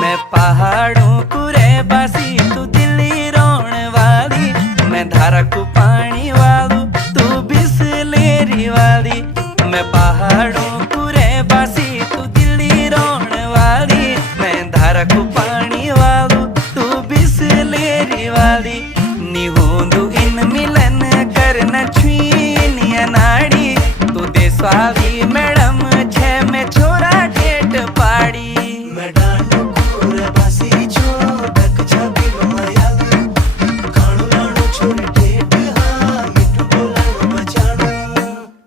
मैं पहाड़ों को रहवासी, तू दिल्ली रोण वाली। मैं धारा को पानी वालू, तू बिसलेरी वाली। मैं पहाड़ों को रहवासी, तू दिल्ली रोण वाली। मैं धारा को पानी वालू, तू बिसलेरी वाली। निहोंदू इन मिलन करना छुईनिया नाड़ी, तू दे स्वाद